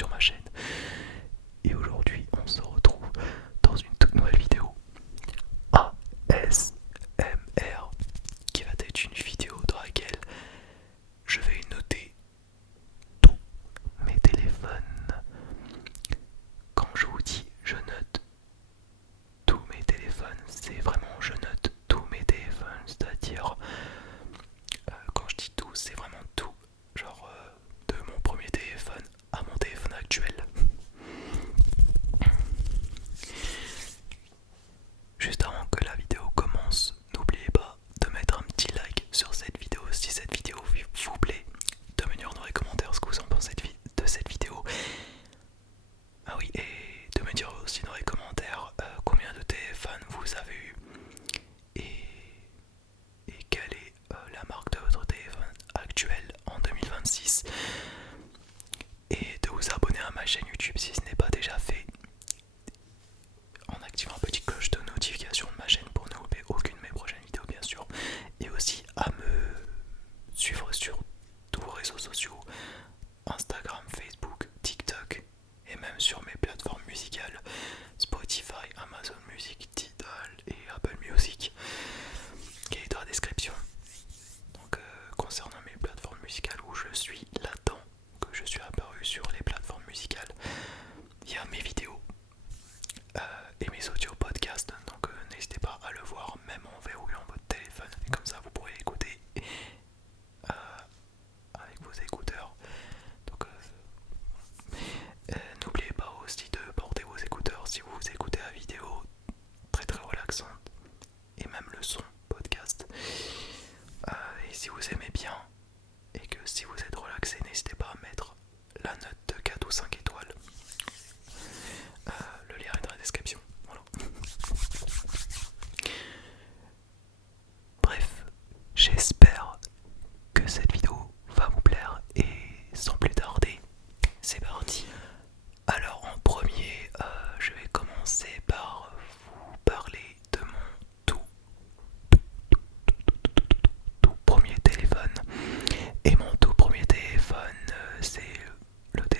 sur ma chaîne. Et aujourd'hui on se retrouve dans une toute nouvelle vidéo ASMR qui va être une vidéo dans laquelle je vais noter tous mes téléphones. Quand je vous dis je note tous mes téléphones, c'est vraiment je note tous mes téléphones, c'est-à-dire quand je dis tout, c'est vraiment tout, genre de mon premier téléphone à mon téléphone actuel. Juste avant que la vidéo commence, n'oubliez pas de mettre un petit like sur cette vidéo si cette vidéo vous plaît, de me dire dans les commentaires ce que vous en pensez de cette vidéo. Ah oui, et de me dire aussi dans les commentaires combien de téléphones vous avez eu et quelle est la marque de votre téléphone actuel en 2026. Et de vous abonner à ma chaîne YouTube si ce n'est pas déjà fait, en activant la petite cloche de notification de ma chaîne pour ne louper aucune de mes prochaines vidéos bien sûr. Et aussi à me suivre sur tous vos réseaux sociaux, Instagram, Facebook, TikTok et même sur mes plateformes musicales Spotify, Amazon Music, Tidal et Apple Music qui est dans la description. Donc concernant mes plateformes musicales où je suis là-dedans, que je suis apparu sur les plateformes musicales, il y a mes vidéos et mes audio podcasts, donc n'hésitez pas à le voir même en verrouillant votre téléphone et comme ça vous pourrez l'écouter avec vos écouteurs. Donc n'oubliez pas aussi de porter vos écouteurs si vous écoutez la vidéo, très très relaxante, et même le son podcast. Et si vous aimez bien et que si vous êtes relaxé, n'hésitez pas à mettre la note de 4 ou 5 étoiles. Le lien est dans la description. Voilà. Bref, j'espère que cette vidéo va vous plaire et sans plus tarder, c'est parti. Alors en premier, je vais commencer par vous parler de mon tout premier téléphone. Et mon tout premier téléphone, c'est le téléphone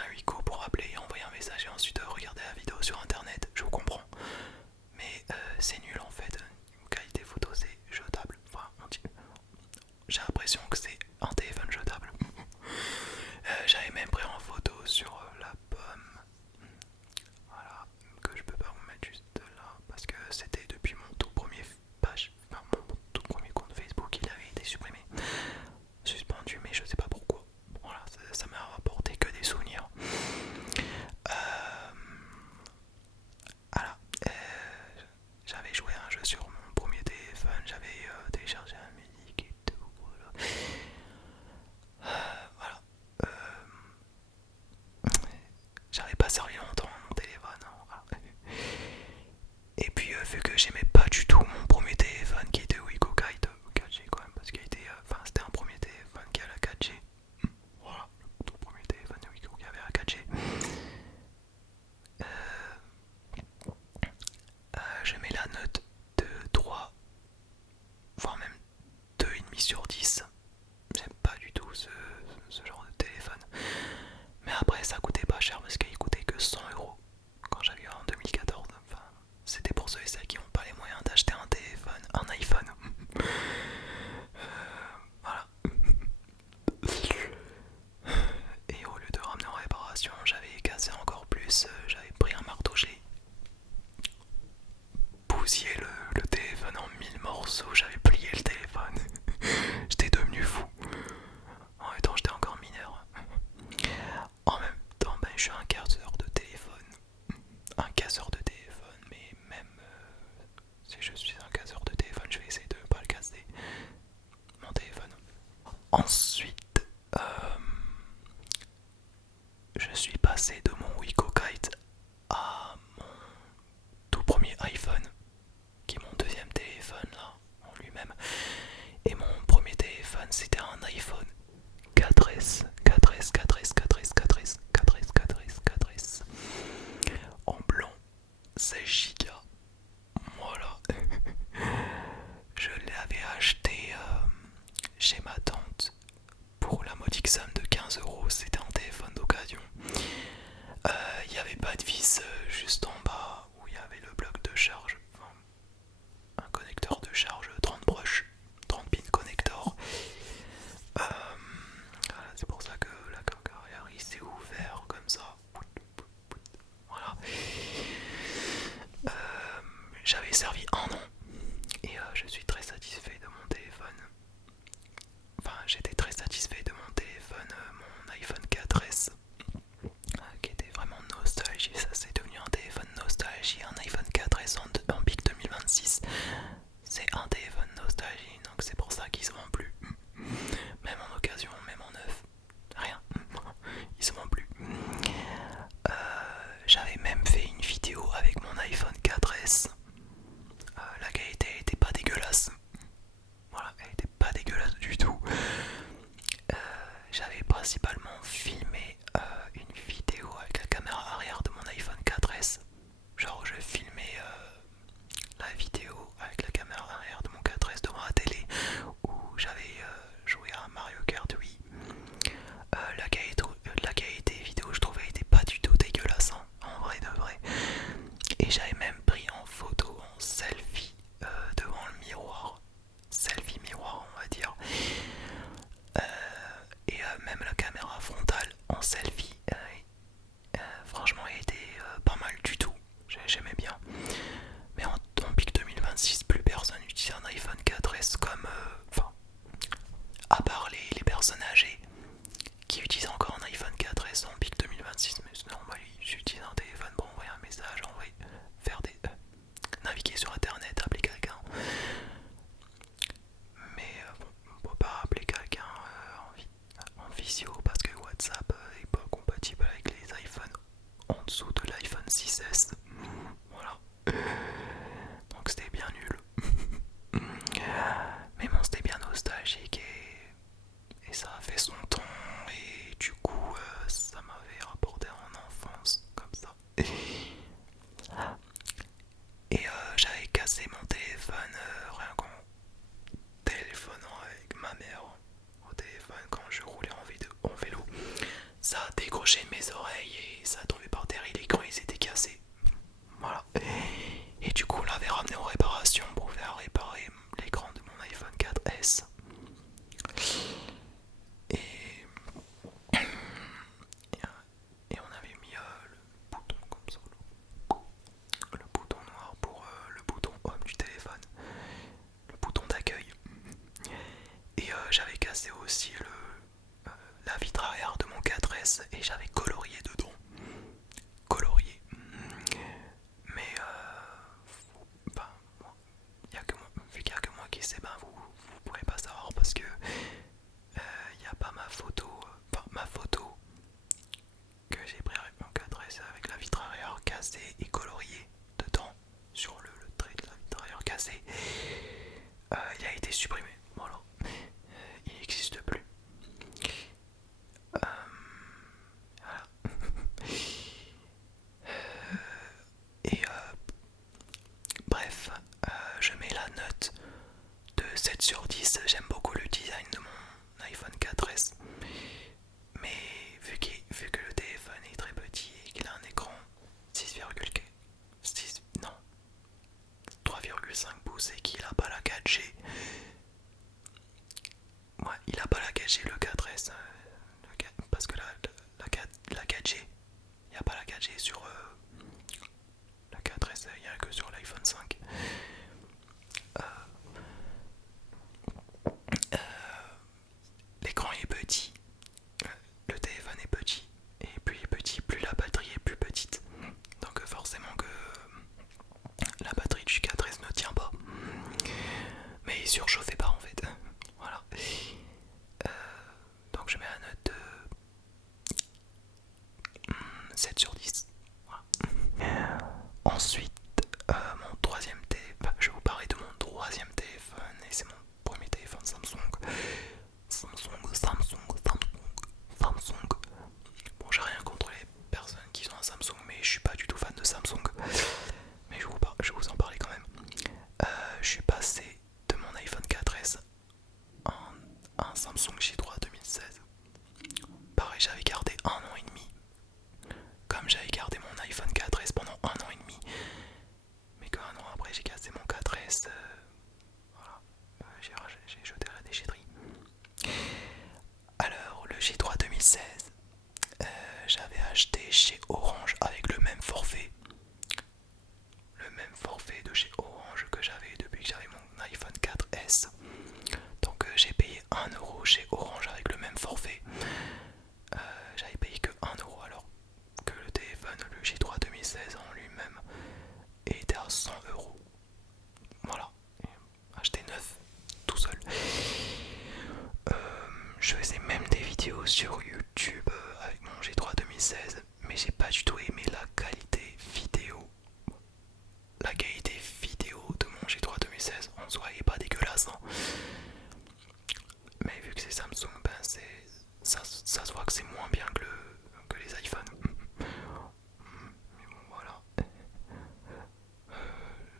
d'un Wiko pour appeler et envoyer un message et ensuite regarder la vidéo sur internet, je vous comprends. Mais c'est nul en fait, qualité photo c'est jetable. Enfin, j'ai l'impression que c'est un téléphone jetable. J'avais même pris en photo sur la pomme, voilà, que je peux pas vous mettre juste là parce que c'était depuis mon tout premier page, enfin mon tout premier compte Facebook, il avait été supprimé, suspendu, mais je sais pas pourquoi. Voilà, ça m'a rapporté que des souvenirs. Voilà, j'avais joué à un jeu sur mon premier téléphone, j'avais téléchargé la musique et tout. Voilà. Voilà. J'avais pas servi longtemps mon téléphone. Hein, voilà. Et puis vu que j'aimais pas du tout mon premier téléphone qui était Wiko Kite 4G quand même, parce qu'il était, enfin c'était un premier téléphone qui a la 4G. Voilà, le tout premier téléphone de Wiko qui avait la 4G. Je mets la note de 3, voire même 2,5 sur 10. J'aime pas du tout ce genre de téléphone. Mais après ça coûtait pas cher parce qu'il coûtait que 100 € quand j'avais eu en 2014. Enfin, c'était pour ceux et celles qui n'ont pas les moyens d'acheter un téléphone, un iPhone. Voilà. Et au lieu de ramener en réparation, j'avais cassé encore plus. J'avais pris un marteau, j'ai bousillé le téléphone en 1000 morceaux. J'avais plié le téléphone. J'étais devenu fou. En même temps, j'étais encore mineur. En même temps, ben, je suis un casseur de téléphone. Un casseur de téléphone, mais même si je suis un casseur de téléphone, je vais essayer de ne pas le casser. Mon téléphone. Ensuite, je suis passé de mon Wiko Kite à mon tout premier iPhone, qui est mon deuxième téléphone là, en lui-même. Et mon premier téléphone, c'était un iPhone 4S, 4S, 4S, 4S, 4S, 4S, 4S, 4S, en blanc, 16 Go. Voilà. Je l'avais acheté chez ma tante pour la modique somme de 15 €. C'était un téléphone d'occasion. Il n'y avait pas de vis juste en bas où il y avait le bloc de charge. Enfin, un connecteur de charge 30 broches, 30 pins connector. Voilà, c'est pour ça que la coque arrière il s'est ouvert comme ça. Voilà. J'avais servi 1 an et je suis très satisfait de mon téléphone. Enfin, j'étais très satisfait de mon téléphone, mon iPhone 4S, qui était vraiment nostalgie. Ça, c'est devenu un téléphone nostalgie. Un iPhone 4S en pic 2026, c'est un téléphone nostalgie. Donc, c'est pour ça qu'il se vend plus. Même en occasion, même en neuf, rien. Il se vend plus. J'avais même fait une vidéo avec mon iPhone 4S. La qualité était pas dégueulasse. Voilà, elle était pas dégueulasse du tout. J'avais principalement filmé une vidéo avec la caméra arrière de mon iPhone 4S. Genre je filmais la vidéo avec la caméra arrière de mon 4S devant la télé où j'avais joué à Mario Kart 8. La qualité vidéo, je trouvais, était pas du tout dégueulasse, hein, en vrai de vrai. Et j'avais même pris en photo, en selfie, devant le miroir. Selfie miroir, on va dire. Et même la caméra frontale en selfie, franchement, elle était pas mal du tout. J'aimais bien. Mais en pic 2026, plus personne n'utilise un iPhone 4S comme. Enfin, à part les personnes âgées qui utilisent encore un iPhone 4S en pic 2026, mais c'est normal, j'utilise un téléphone pour envoyer un message, faire des. Naviguer sur internet, appeler quelqu'un. Mais bon, on peut pas appeler quelqu'un en visio parce que WhatsApp est pas compatible avec les iPhones en dessous de l'iPhone 6S. Voilà. Donc c'était bien nul. Mais bon, c'était bien nostalgique et ça a fait son temps. Et du coup, ça m'avait rapporté en enfance comme ça. Et j'avais cassé mon téléphone rien qu'en téléphonant avec ma mère au téléphone quand je roulais en vélo. Ça a décroché de mes oreilles. cassé et colorié dedans sur le trait de l'intérieur cassé. Il a été supprimé, voilà. Il n'existe plus. Voilà. Et bref, je mets la note de 7 sur 10. J'aime beaucoup le design de mon iPhone 4S. Mais vu que le téléphone est très petit et qu'il a un écran 6, non, 3,5 pouces et qu'il n'a pas la 4G. Ouais, il n'a pas la 4G le 4S. Parce que la 4G, il n'y a pas la 4G sur la 4S, il n'y a que sur l'iPhone 5. L'écran est petit, le téléphone est petit, et plus il est petit, plus la batterie est plus petite. Donc forcément que la batterie du 4S ne tient pas. Mais il surchauffait pas en fait. Voilà. Donc je mets la note de 7 sur 10. Voilà. Ensuite, mon troisième téléphone, je vais vous parler de mon troisième téléphone et c'est mon premier téléphone Samsung. Samsung. Bon, j'ai rien contre les personnes qui sont un Samsung, mais je suis pas du tout fan de Samsung. Mais je vais vous en parler quand même. Je suis passé de mon iPhone 4S à un Samsung J3 2016. Pareil, j'avais gardé 1 an et demi. Comme j'avais gardé mon iPhone 4S pendant 1 an et demi. Mais qu'un an après, j'ai cassé mon 4S. Voilà. J'ai jeté à la déchetterie. Alors, le J3 2016, j'avais acheté chez Orange avec le même forfait. Le même forfait de chez Orange que j'avais depuis que j'avais mon iPhone 4S. Donc j'ai payé 1 € chez Orange avec le même forfait. J'avais payé que 1 € alors que le téléphone, le J3 2016 en lui-même, était à 100 €. Voilà, acheté neuf, tout seul. Je faisais même des vidéos sur YouTube avec mon G3 2016, mais j'ai pas du tout aimé la qualité vidéo. La qualité vidéo de mon G3 2016 en soi est pas dégueulasse, hein. Mais vu que c'est Samsung, ben ça se voit que c'est moins bien que les iPhones. Mais bon, voilà.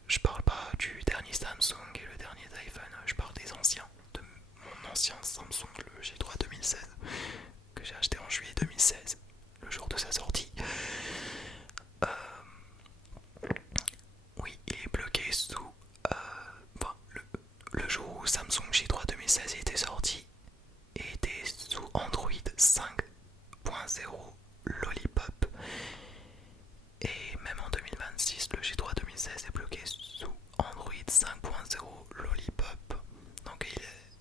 Je parle pas du dernier Samsung et le dernier iPhone, je parle des anciens, de mon ancien Samsung, le G3 2016, que j'ai acheté en juillet 2016, le jour de sa sortie. Oui, il est bloqué sous... Enfin, le jour où Samsung J3 2016 était sorti, était sous Android 5.0 Lollipop. Et même en 2026, le J3 2016 est bloqué sous Android 5.0 Lollipop. Donc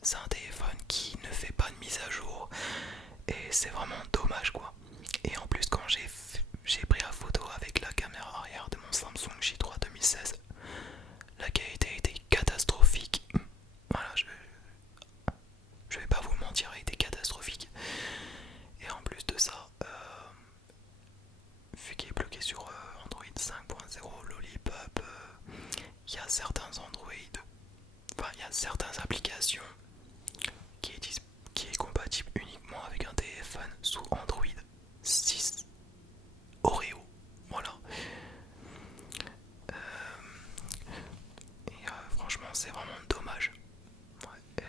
c'est un téléphone qui ne fait pas de mise à jour. Et c'est vraiment dommage quoi. Et en plus quand j'ai pris la photo avec la caméra arrière de mon Samsung J3 2016, la qualité était catastrophique. Voilà, je vais pas vous mentir, elle était catastrophique. Et en plus de ça, vu qu'il est bloqué sur Android 5.0 Lollipop, il y a certains Android, enfin il y a certaines applications qui est compatible uniquement avec un téléphone sous Android 6 Oreo. Voilà. Et franchement c'est vraiment dommage. Ouais,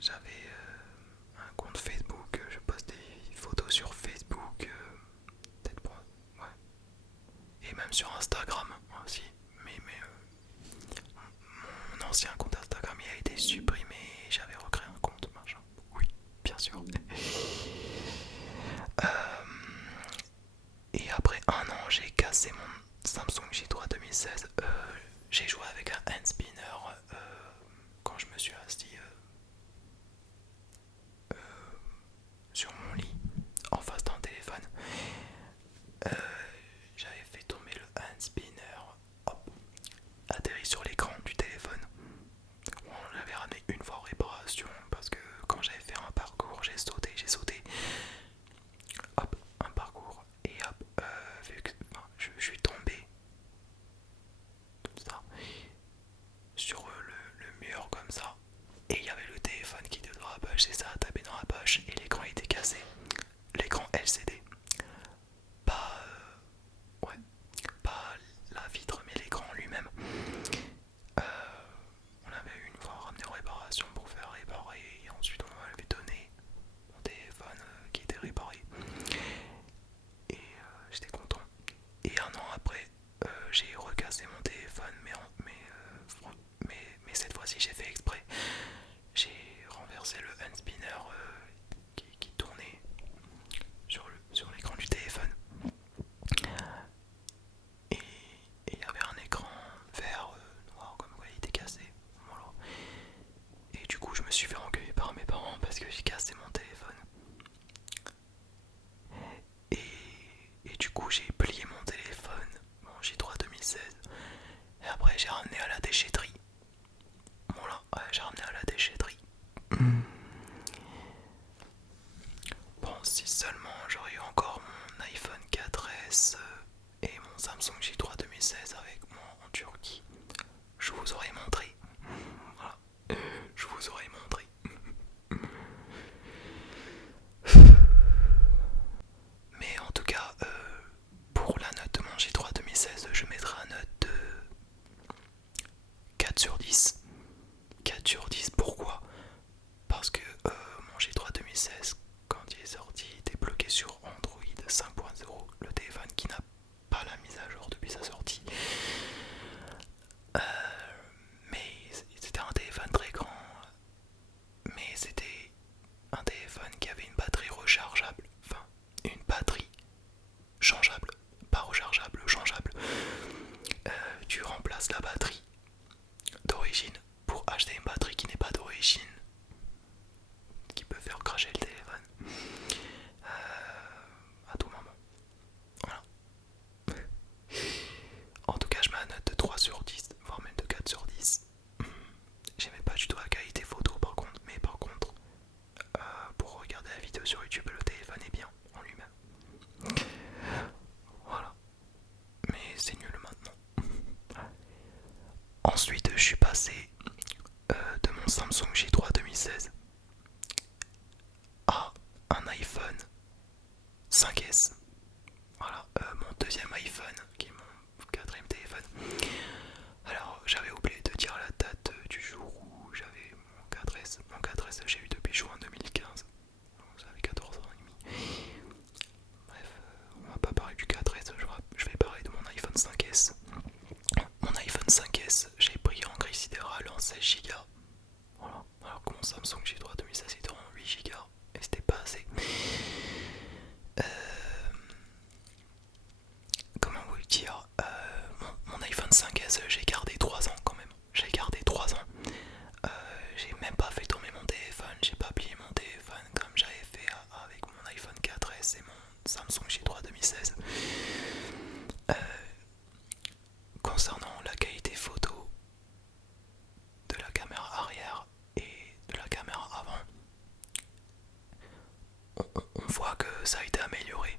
j'avais un compte Facebook, je poste des photos sur Facebook, peut-être pour... Ouais. Et même sur Instagram aussi. Mais mon ancien coup j'ai plié mon téléphone, mon J3 2016, et après j'ai ramené à la déchetterie. Voilà, ouais, j'ai ramené à la déchetterie. Bon, si seulement j'aurais eu encore mon iPhone 4S et mon Samsung J3 2016 avec moi en Turquie, je vous aurais montré. Voilà, je vous aurais montré. Mais en tout cas, pour la note de mon J3 2016, je mettrai une note de 4 sur 10. 4 sur 10, pourquoi? Parce que mon J3 2016, quand il est sorti, il était bloqué sur Android 5.0, le téléphone qui n'a pas la mise à jour depuis sa sortie. Mais c'était un téléphone très grand, mais c'était un téléphone qui avait une batterie rechargeable, enfin une batterie changeable, pas rechargeable, changeable. Tu remplaces la batterie d'origine pour acheter une batterie qui n'est pas d'origine, qui peut faire cracher le téléphone à tout moment. Voilà. En tout cas, je mets une note de 3 sur 10, voire même de 4 sur 10. J'aimais pas du tout la qualité photo par contre, mais par contre, pour regarder la vidéo sur YouTube, le téléphone est bien en lui-même. Voilà. Mais c'est nul maintenant. Ensuite, je suis passé de mon Samsung J3 2016 à un iPhone 5S. Voilà, mon deuxième iPhone, qui est mon quatrième téléphone. Alors, j'avais oublié de dire la date du jour où j'avais mon 4S. Mon 4S, j'ai eu depuis juin 2015. Donc, j'avais 14 ans et demi. Bref, on va pas parler du 4S, je vais parler de mon iPhone 5S. Mon iPhone 5S, j'ai pris en grille sidérale en 16 Go. Voilà, alors que mon Samsung J3 2016 était en 8 Go et c'était pas assez. Comment vous le dire, mon iPhone 5S, j'ai gardé 3 ans quand même. J'ai gardé 3 ans. J'ai même pas fait tourner mon téléphone, j'ai pas plié mon téléphone comme j'avais fait avec mon iPhone 4S et mon Samsung J3 2016. Concernant la qualité photo de la caméra arrière et de la caméra avant, on voit que ça a été amélioré.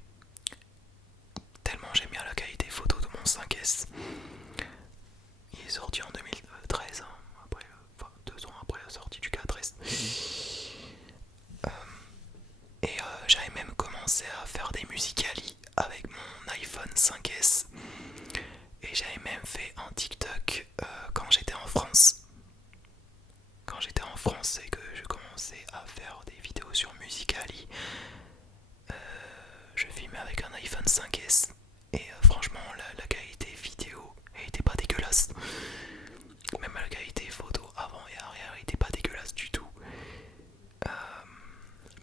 Tellement j'aime bien la qualité photo de mon 5S. Il est sorti en 2013, hein, après, enfin 2 ans après la sortie du 4S. Et j'avais même commencé à faire des musicali avec mon iPhone 5S. Et j'avais même fait un TikTok quand j'étais en France. Quand j'étais en France et que je commençais à faire des vidéos sur Musical.ly, je filmais avec un iPhone 5S. Et franchement, la qualité vidéo était pas dégueulasse. Même la qualité photo avant et arrière était pas dégueulasse du tout.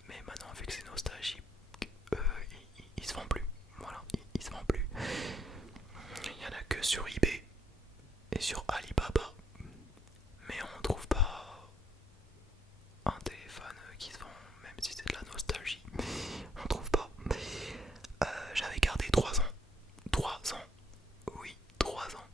Mais maintenant, vu que c'est nostalgique, ils se vendent plus. Voilà, ils se vendent plus. Il y en a que sur eBay et sur Alibaba. Mais on trouve pas un téléphone qui se vend, même si c'est de la nostalgie. On trouve pas. J'avais gardé 3 ans. 3 ans. Oui, 3 ans.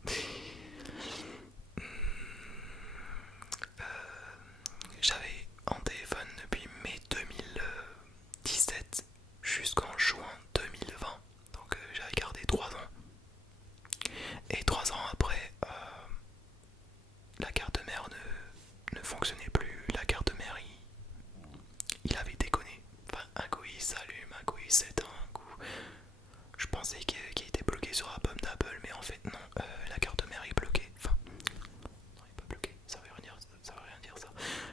J'avais un téléphone depuis mai 2017 jusqu'en juin 2020. Donc j'avais gardé 3 ans. Et 3 ans après, la carte mère ne fonctionnait plus. La carte mère, il avait déconné. Enfin, un coup il s'allume, un coup il s'éteint, un coup... Je pensais qu'il était bloqué sur la pomme d'Apple, mais en fait non, la carte mère est bloquée. Enfin, non, il n'est pas bloqué, ça veut rien dire ça.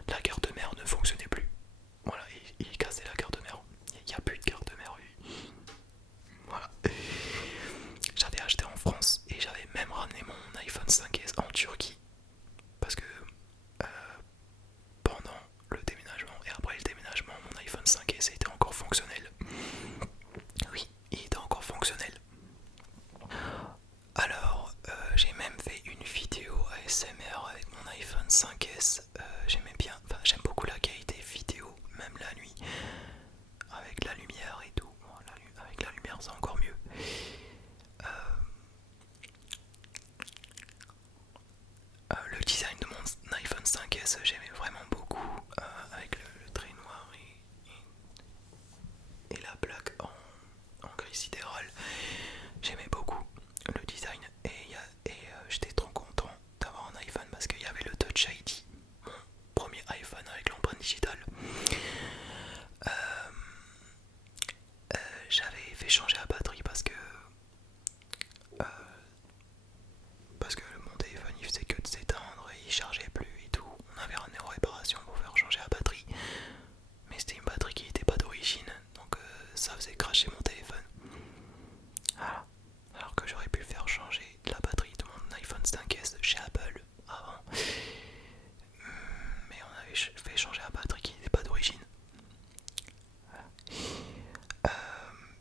La carte mère ne fonctionnait plus. Voilà, il cassait la carte mère. Il n'y a plus de carte mère. Voilà. J'avais acheté en France et j'avais même ramené mon iPhone 5S en Turquie. Parce que pendant le déménagement et après le déménagement, mon iPhone 5S était encore fonctionnel. Oui, il était encore fonctionnel. Alors, j'ai même fait une fait changer la batterie euh, parce que mon téléphone il faisait que de s'éteindre et il chargeait plus et tout. On avait ramené en réparation pour faire changer la batterie, mais c'était une batterie qui n'était pas d'origine, donc ça faisait cracher mon téléphone. Voilà. Alors que j'aurais pu faire changer la batterie de mon iPhone 5S chez Apple avant, mais on avait fait changer la batterie qui n'était pas d'origine. Voilà.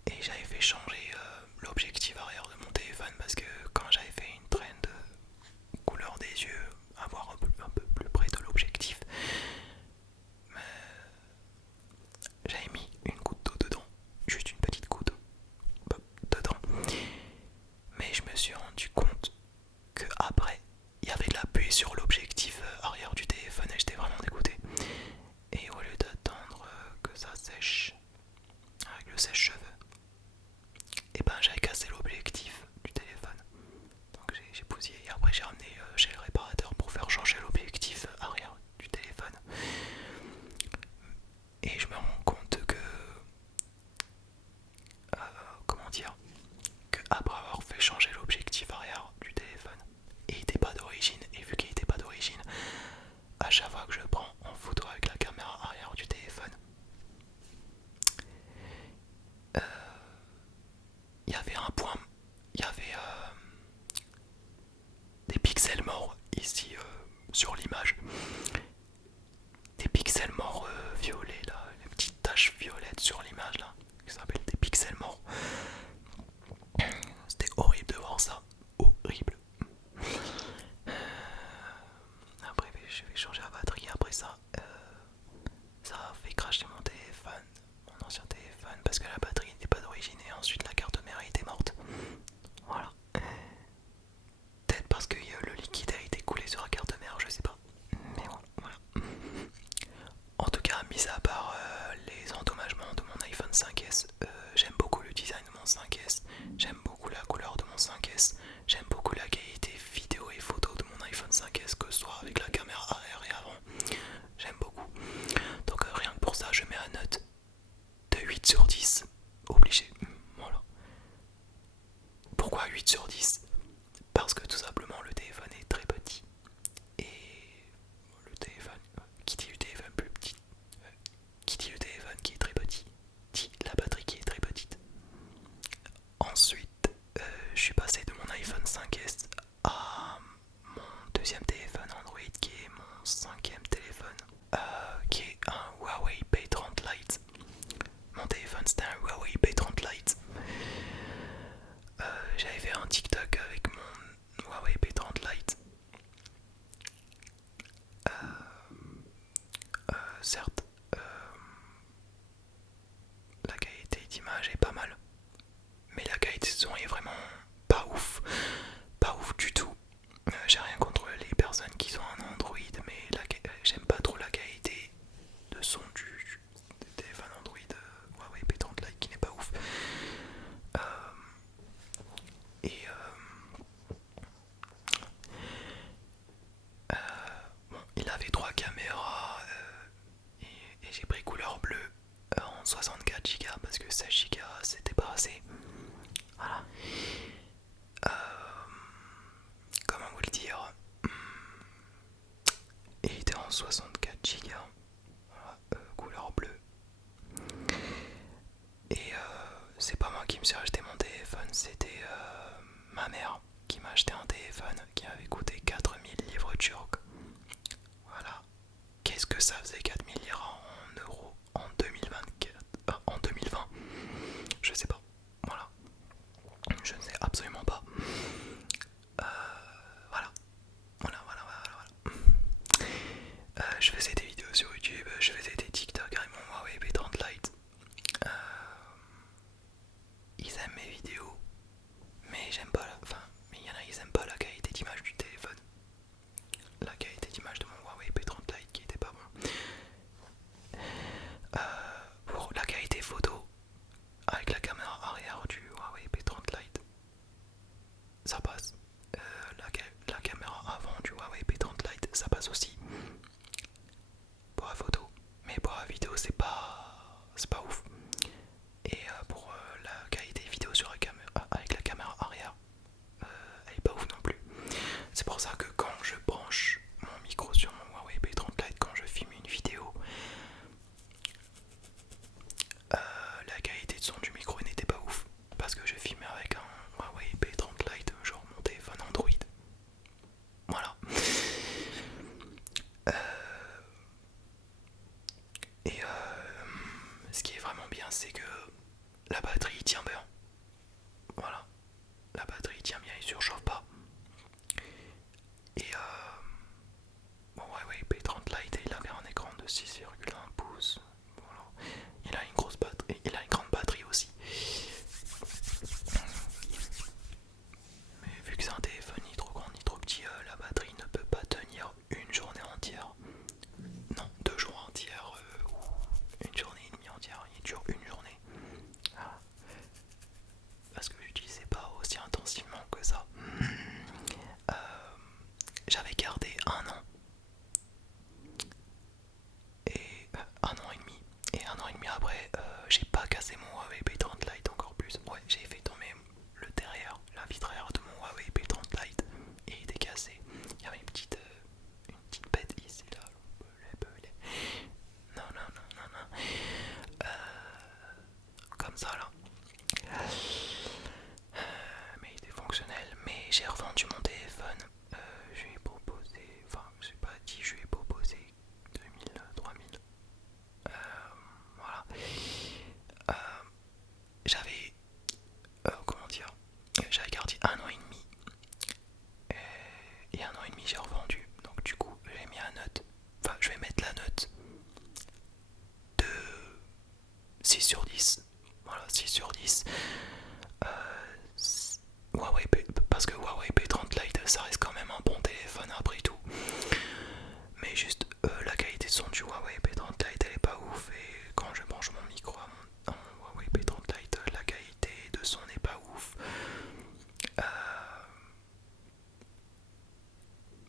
Et j'avais fait changer l'objectif arrière de mon téléphone parce que quand j'avais fait une trend couleur des yeux, avoir un peu plus près de l'objectif, j'avais mis une goutte d'eau dedans, juste une petite goutte dedans, mais je me suis rendu compte que après il y avait de la buée sur l'objectif arrière du téléphone et j'étais vraiment dégoûté. Et au lieu d'attendre que ça sèche avec le sèche-cheveux, et ben j'avais cassé l'objectif du téléphone. Donc j'ai bousillé et après j'ai ramené chez le réparateur pour faire changer l'objectif arrière du téléphone. Et je me rends compte que comment dire, que après avoir fait changer l'objectif arrière du téléphone, il n'était pas d'origine, et vu qu'il n'était pas d'origine, à chaque fois que je prends en photo avec la caméra arrière du téléphone, il y avait un point, il y avait des pixels morts ici sur l'image, des pixels morts violets là, les petites taches violettes sur l'image là, qui s'appellent des pixels morts. C'était horrible de voir ça, horrible. Après je vais changer la batterie, après ça ça a fait cracher mon téléphone, mon ancien téléphone, parce que la batterie n'était pas d'origine et ensuite la carte mère était morte. Voilà. Peut-être parce que le liquide a été coulé sur la carte mère, je sais pas. Mais voilà. En tout cas, mis à part les endommagements de mon iPhone 5S, j'aime beaucoup le design de mon 5S, j'aime beaucoup la couleur de mon 5S, j'aime beaucoup la qualité vidéo et photo de mon iPhone 5S, que ce soit avec la caméra arrière et avant. J'aime beaucoup. Donc rien que pour ça, je mets un note de 8 sur 10. Obligé. Voilà. Pourquoi 8 sur 10? Parce que tout simplement le téléphone est très petit. Et le téléphone, qui dit le téléphone plus petit, qui dit le téléphone qui est très petit, dit la batterie qui est très petite. Ensuite, je suis passé de mon iPhone 5S à mon deuxième téléphone Android qui est mon cinquième téléphone, qui est un Huawei P30 Lite. Mon téléphone c'était un Huawei P30 Lite. J'avais fait un TikTok avec mon Huawei P30 Lite. Certes, la qualité d'image est pas mal, mais la qualité de son est vraiment pas ouf. Pas ouf du tout. J'ai rien contre les personnes qui sont en Android, mais j'aime pas trop la qualité de son du téléphone Android Huawei P30 Lite qui n'est pas ouf. Et bon, il avait 3 caméras et j'ai pris couleur bleue en 64 Go parce que 16 Go c'était pas assez. Voilà. Comment vous le dire, il était en 64 Go, voilà, couleur bleue. Et c'est pas moi qui me suis acheté mon téléphone, c'était ma mère qui m'a acheté un téléphone qui avait coûté 4000 livres turcs. Voilà. Qu'est-ce que ça faisait 4000 livres en euros en 2024, en 2020? Je sais pas. Voilà. Je ne sais absolument pas. Voilà. Je faisais des vidéos sur YouTube, je faisais des TikTok avec mon Huawei P30 Lite. Ils aiment mes vidéos, mais j'aime pas mais il y en a, ils aiment pas la qualité d'image du téléphone. La qualité d'image de mon Huawei P30 Lite qui était pas bon. que ça. Euh, J'avais gardé un an et 1 an et demi. Et 1 an et demi après, j'ai pas cassé mon Huawei P30 Lite encore plus. Ouais, j'ai fait tomber le derrière, la vitre arrière de mon Huawei P30 Lite et il était cassé. Il y avait une petite bête ici là. Non, non, non, non, non. Comme ça là. Mais il était fonctionnel. Mais j'ai revendu mon téléphone. Je lui ai proposé, enfin, je sais pas dit, je lui ai proposé 2000, 3000. Voilà. Euh, j'avais, comment dire, j'avais gardé 1 an et demi. Et 1 an et demi, j'ai revendu. Donc, du coup, j'ai mis la note. Enfin, je vais mettre la note de 6/10. Voilà, 6/10. Huawei parce que Huawei P30 Lite ça reste quand même un bon téléphone après tout, mais juste la qualité de son du Huawei P30 Lite elle est pas ouf, et quand je branche mon micro à mon Huawei P30 Lite la qualité de son n'est pas ouf. Euh,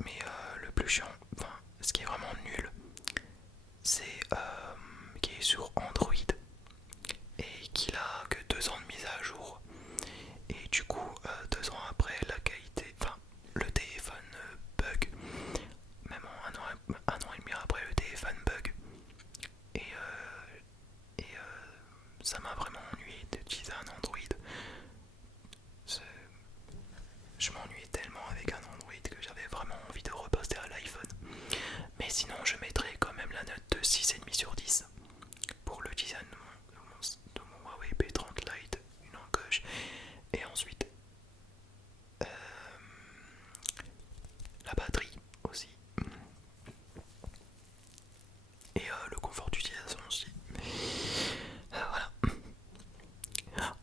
mais le plus chiant, enfin ce qui est vraiment nul, c'est qu'il est sur Android et qu'il a que 2 ans de mise à jour. Et du coup, 2 ans après, la qualité, enfin, le téléphone bug. Même en un an et demi après, le téléphone bug. Et ça m'a vraiment ennuyé d'utiliser un Android. C'est- Je m'ennuyais tellement avec un Android que j'avais vraiment envie de repasser à l'iPhone. Mais sinon, je mettrais quand même la note de 6,5/10 pour le design de mon Huawei P30 Lite, une encoche. Et ensuite, euh, la batterie aussi. Et le confort d'utilisation aussi. Voilà.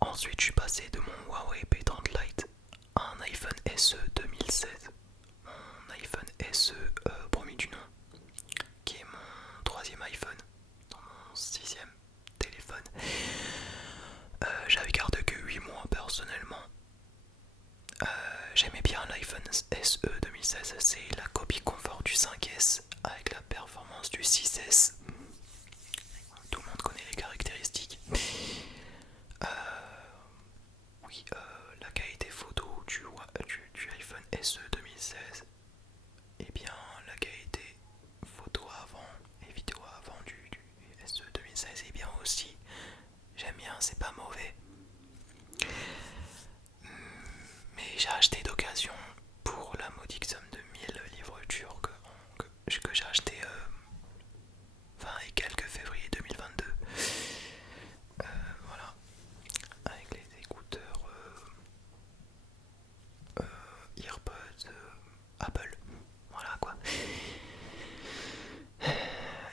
Ensuite, je suis passé de mon Huawei P30 Lite à un iPhone SE 2016. Mon iPhone SE premier du nom, qui est mon troisième iPhone, dans mon sixième téléphone. J'avais gardé que 8 mois personnellement. J'aimais bien l'iPhone SE 2016, c'est la copie confort du 5S avec la performance du 6S. Tout le monde connaît les caractéristiques. Oui, la qualité photo du iPhone SE 2016, et bien la qualité photo avant et vidéo avant du SE 2016 est bien aussi. J'aime bien, c'est pas mauvais. Mais j'ai acheté d'occasion pour la modique somme de 1000 livres turcs que j'ai acheté 20 et quelques février 2022. Voilà, avec les écouteurs AirPods Apple. Voilà quoi.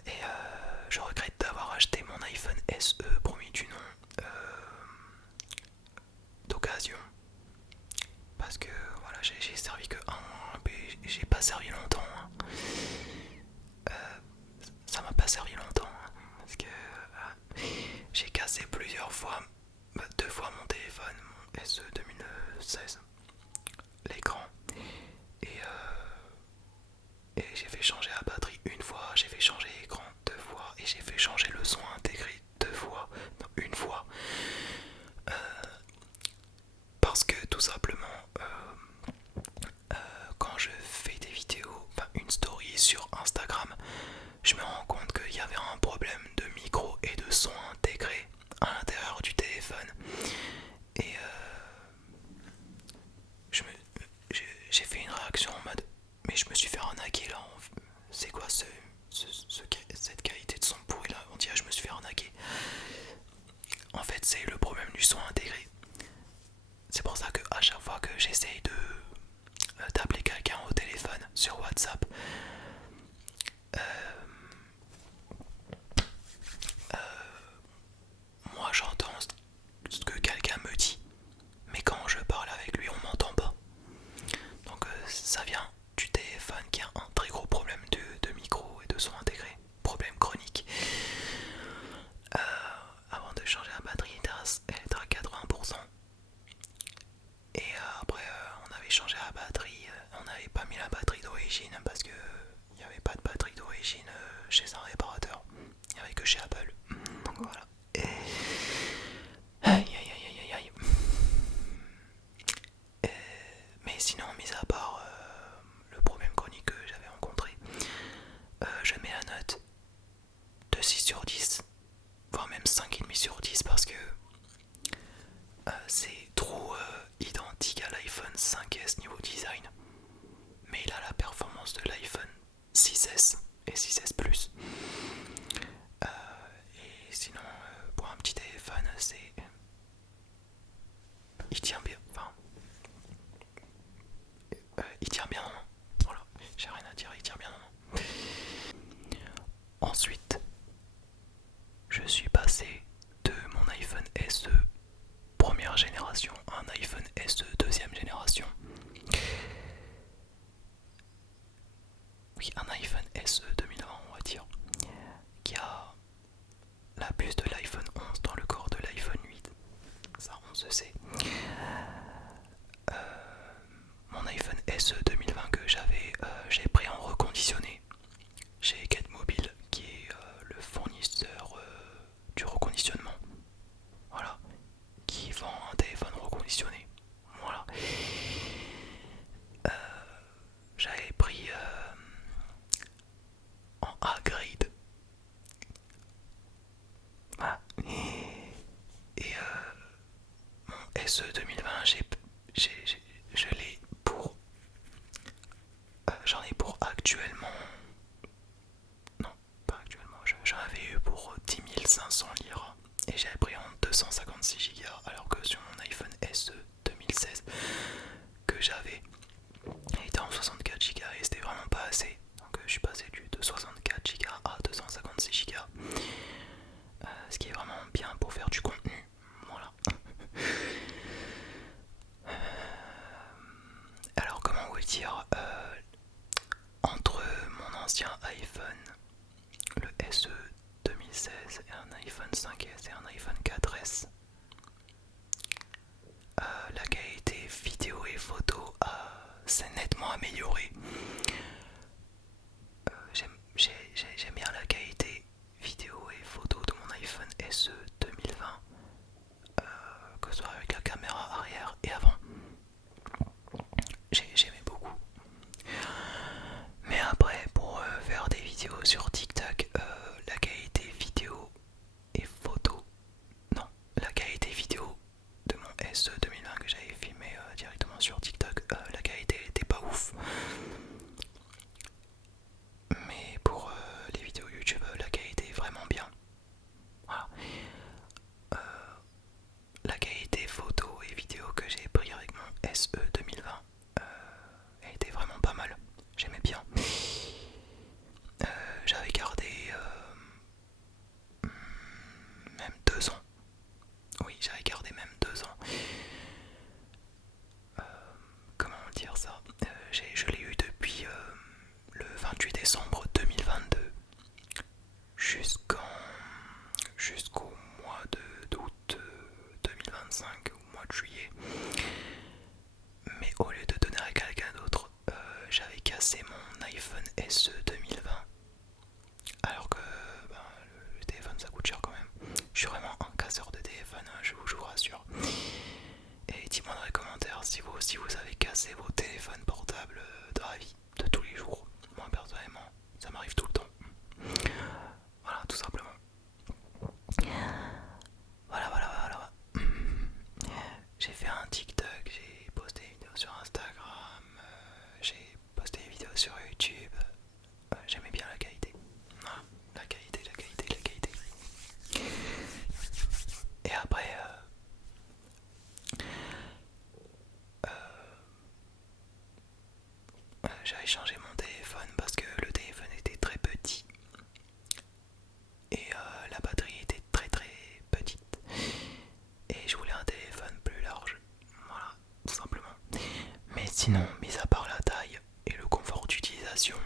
Et je regrette d'avoir acheté mon iPhone SE premier du nom d'occasion. Parce que voilà, j'ai servi que un mois, j'ai pas servi longtemps. Hein. Ça m'a pas servi longtemps. Hein, parce que j'ai cassé plusieurs fois, 2 fois mon téléphone, mon SE 2016, l'écran. Et, et j'ai fait changer la batterie une fois, j'ai fait changer l'écran 2 fois, et j'ai fait changer le son intégré 2 fois, non, une fois. Parce que tout simplement, quand je fais des vidéos, enfin une story sur Instagram, je me rends compte qu'il y avait un problème de micro et de son intégré à l'intérieur du téléphone. Et j'ai fait une réaction en mode, mais je me suis fait arnaquer là. C'est quoi cette qualité de son pourri là? On dirait que je me suis fait arnaquer. En fait, c'est le problème du son intégré. C'est pour ça que à chaque fois que j'essaye d'appeler quelqu'un au téléphone sur WhatsApp, moi j'entends ce que quelqu'un me dit, mais quand je parle avec lui, on m'entend pas. Donc ça vient du téléphone qui a un très gros problème de micro et de son intégré, problème chronique. Avant de changer la batterie, elle était à 80%. Et après, on d'origine parce que il n'y avait pas de batterie d'origine chez un réparateur. Il n'y avait que chez Apple. Donc voilà. Et... Aïe aïe aïe aïe aïe. Et... Mais sinon, mis à part le problème chronique que j'avais rencontré, je mets la note de 6 sur 10, voire même 5,5 sur 10 parce que c'est trop identique à l'iPhone 5S niveau design, mais il a la performance de l'iPhone 6S et 6S Plus. Et sinon, pour un petit téléphone, il tient bien. Enfin, il tient bien en main. Voilà, j'ai rien à dire, il tient bien en main. Ensuite, je suis passé de mon iPhone SE première génération à un iPhone SE deuxième génération. Oui, un iPhone SE 2020, on va dire, qui a la puce de l'iPhone 11 dans le corps de l'iPhone 8. Ça, on se sait. Mon iPhone SE 2020 que j'avais, j'ai pris en reconditionné chez Get Mobile, qui est le fournisseur du reconditionnement. Voilà, qui vend un téléphone reconditionné. Voilà. J'avais pris en A-grade. Voilà. Et mon SE 2020, je l'ai pour... j'en ai pour actuellement... Non, pas actuellement. J'en avais eu pour 10 500 lire. Et j'avais pris en 256 Go, alors que sur mon iPhone SE 2016 que j'avais, il était en 64 Go et c'était vraiment pas assez. Donc je suis passé de 64 Go à 256 Go. Ce qui est vraiment bien pour faire du contenu. Voilà. Alors comment vous dire, entre mon ancien iPhone, le SE 2016 et un iPhone 5S et un iPhone 4S, la qualité vidéo et photo s'est nettement améliorée. J'aime bien la qualité vidéo et photo de mon iPhone SE 2020, que ce soit avec la caméra arrière et avant. J'aimais beaucoup. Mais après, pour faire des vidéos sur TikTok, la qualité vidéo et photo, non, la qualité vidéo de mon SE 2020 que j'avais filmé directement sur TikTok, la qualité était pas ouf. Mais pour les vidéos YouTube, la qualité est vraiment bien. Voilà. La qualité photo et vidéo que j'ai pris avec mon SE 2020 était vraiment pas mal. J'aimais bien. J'avais gardé même 2 ans. Oui, j'avais gardé même 2 ans. Comment dire ça, je l'ai eu depuis le 28 décembre 2022 jusqu'au mois d'août 2025 ou mois de juillet. Mais au lieu de donner à quelqu'un d'autre, j'avais cassé mon iPhone SE 2020. Alors que ben, le téléphone ça coûte cher quand même. Je suis vraiment un casseur de téléphone, hein, je vous rassure. Et dites-moi dans les commentaires si vous aussi vous avez cassé vos téléphones portables dans la vie de tous les jours. Moi personnellement, ça m'arrive tout le temps. Voilà, tout simplement. Voilà. J'ai fait un TikTok, j'ai posté une vidéo sur Instagram, j'ai posté une vidéo sur YouTube. J'aimais bien la qualité. Voilà, la qualité. Et après, j'avais changé mon téléphone parce que le téléphone était très petit et la batterie était très petite et je voulais un téléphone plus large. Voilà, tout simplement. Mais sinon, mis à part la taille et le confort d'utilisation,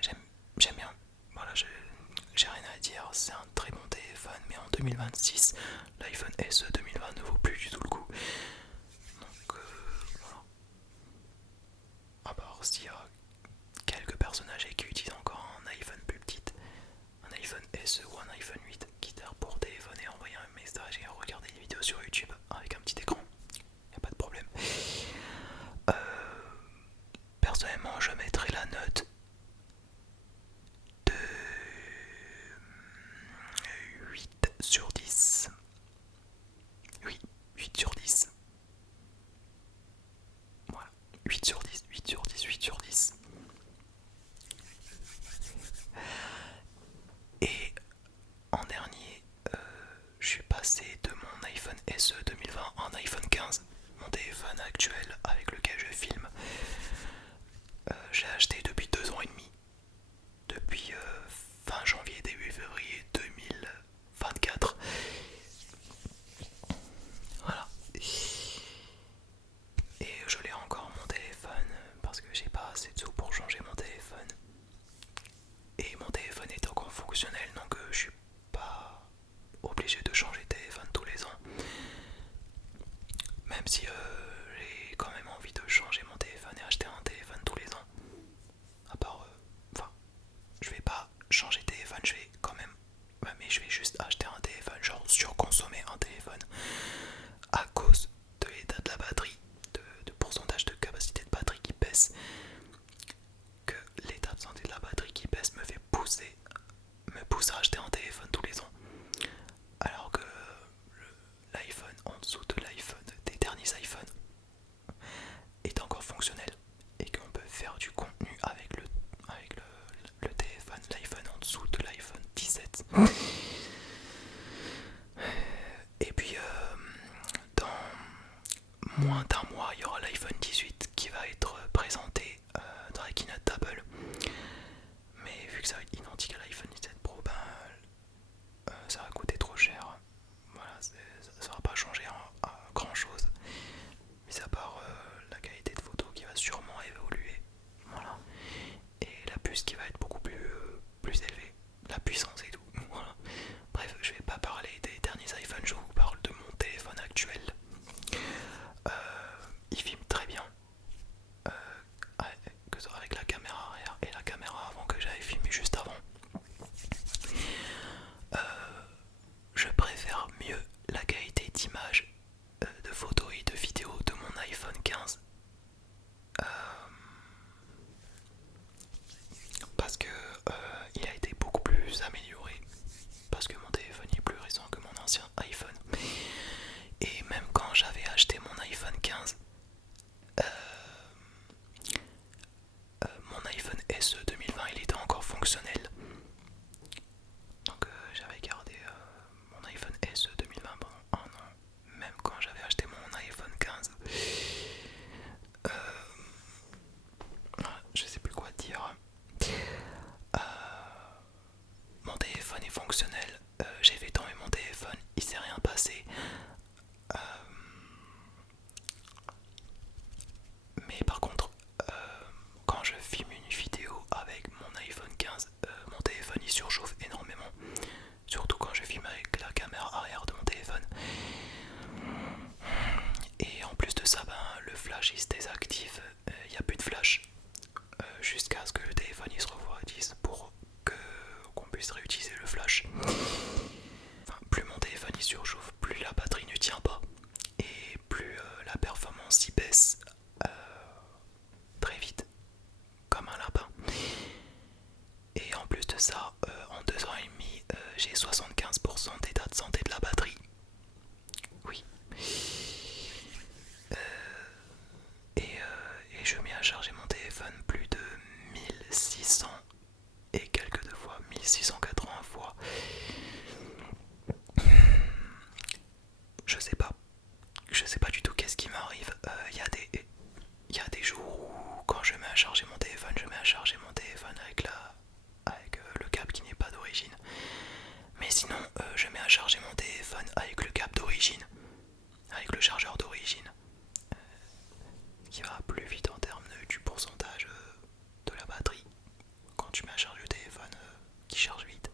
j'aime bien. Voilà, j'ai rien à dire, c'est un très bon téléphone, mais en 2026, l'iPhone SE 2020 ne vaut plus du tout le coup. Donc voilà. À part s'il y a actuel avec lequel je filme, j'ai acheté depuis 2 ans et demi, depuis fin janvier, début février 2024. Voilà. Et je l'ai encore mon téléphone parce que j'ai pas assez de sous pour changer mon téléphone. Et mon téléphone est encore fonctionnel, donc je suis pas obligé de changer de téléphone tous les ans. Même si j'ai quand même envie de changer mon téléphone et acheter un téléphone tous les ans. À part, enfin, je vais pas changer de téléphone, je vais quand même, ouais, mais je vais juste acheter un téléphone, genre surconsommer un téléphone à cause de l'état de la batterie, de pourcentage de capacité de batterie qui baisse. Que l'état de santé de la batterie qui baisse me pousse à acheter un téléphone tous les ans. Alors que l'iPhone en dessous de l'iPhone, des derniers iPhones, est encore fonctionnel et qu'on peut faire du contenu avec le téléphone, l'iPhone en dessous de l'iPhone 17. Et puis dans moins d'un mois, il y aura l'iPhone 18 qui va être présenté dans la keynote d'Apple. Mais vu que ça va être identique à l'iPhone 17 Pro, ben, ça va coûter trop cher. Voilà, ça va pas changer grand chose. Mis à part la qualité de photo qui va sûrement évoluer. Voilà. Et la puce qui va être beaucoup plus élevée. La puissance et tout. Voilà. Bref, je vais pas parler des derniers iPhones, je vous parle de mon téléphone actuel. Il filme très bien. Que ce soit avec la caméra arrière et la caméra avant que j'avais filmé juste avant. Je préfère mieux la qualité d'image, de photos et de vidéos de mon iPhone 15 parce que il a été beaucoup plus amélioré, parce que mon téléphone est plus récent que mon ancien iPhone. Et même quand j'avais acheté mon iPhone 15, mon iPhone SE 2020 il était encore fonctionnel. Donc j'avais gardé mon iPhone SE 2020 pendant un an, même quand j'avais acheté mon iPhone 15. Je sais plus quoi dire. Mon téléphone est fonctionnel. J'ai fait tomber mon téléphone, il s'est rien passé. Mais par contre, quand je filme une vidéo avec mon iPhone 15, mon téléphone il surchauffe énormément. Surtout quand je filme avec la caméra arrière de mon téléphone. Et en plus de ça, ben, le flash il se désactive, il n'y a plus de flash. Jusqu'à ce que le téléphone il se refroidisse pour qu'on puisse réutiliser le flash. Enfin, plus mon téléphone il surchauffe, plus la batterie ne tient pas. Et plus la performance y baisse très vite, comme un lapin. Et en plus de ça, en 2 ans et demi, j'ai 75% d'état de santé de la batterie. Oui. Et je mets à charger mon téléphone plus de 1600 et quelques de fois, 1680 fois. Je sais pas du tout qu'est-ce qui m'arrive. Il y a des jours où quand je mets à charger mon téléphone, je mets à charger mon téléphone avec le câble qui n'est pas d'origine. Mais sinon, je mets à charger mon téléphone avec le câble d'origine, avec le chargeur d'origine, qui va plus vite en termes du pourcentage de la batterie quand tu mets à charger le téléphone qui charge vite.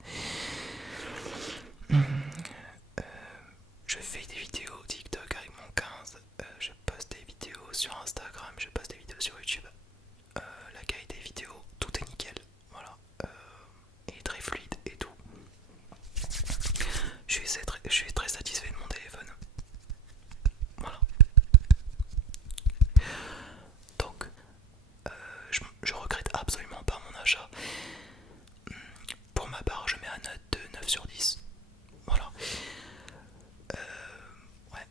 Je fais des vidéos TikTok avec mon 15, je poste des vidéos sur Instagram, je poste des vidéos sur YouTube. La qualité vidéo, tout est nickel, voilà, et très fluide et tout. Je suis très satisfait de mon téléphone. Voilà. Donc, je regrette absolument pas mon achat. Pour ma part, je mets un note de 9 sur 10. Voilà. Ouais.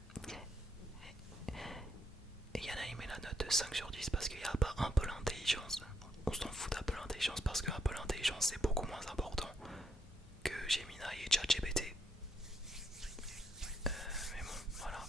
Et il y en a, il met la note de 5 sur 10 parce qu'il n'y a pas Apple Intelligence. On s'en fout d'Apple Intelligence parce que Apple Intelligence c'est beaucoup moins important que Gemini et ChatGPT. Mais bon, voilà.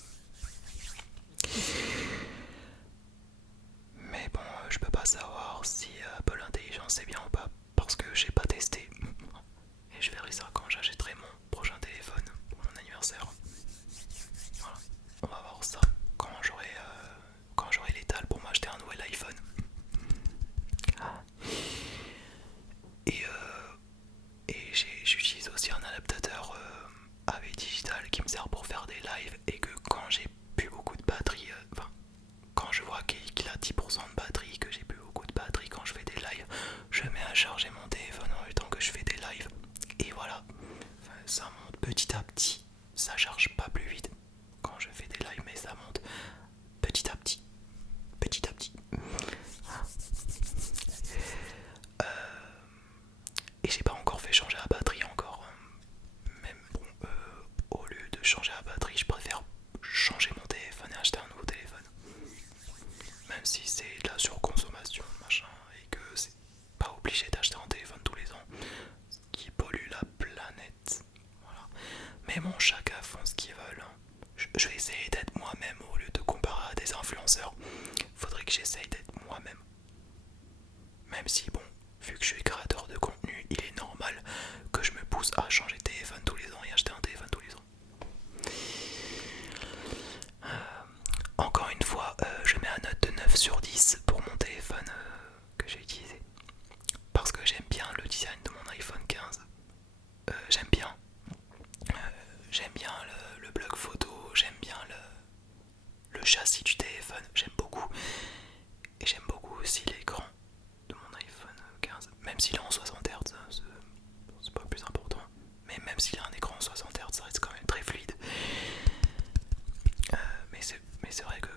c'est vrai que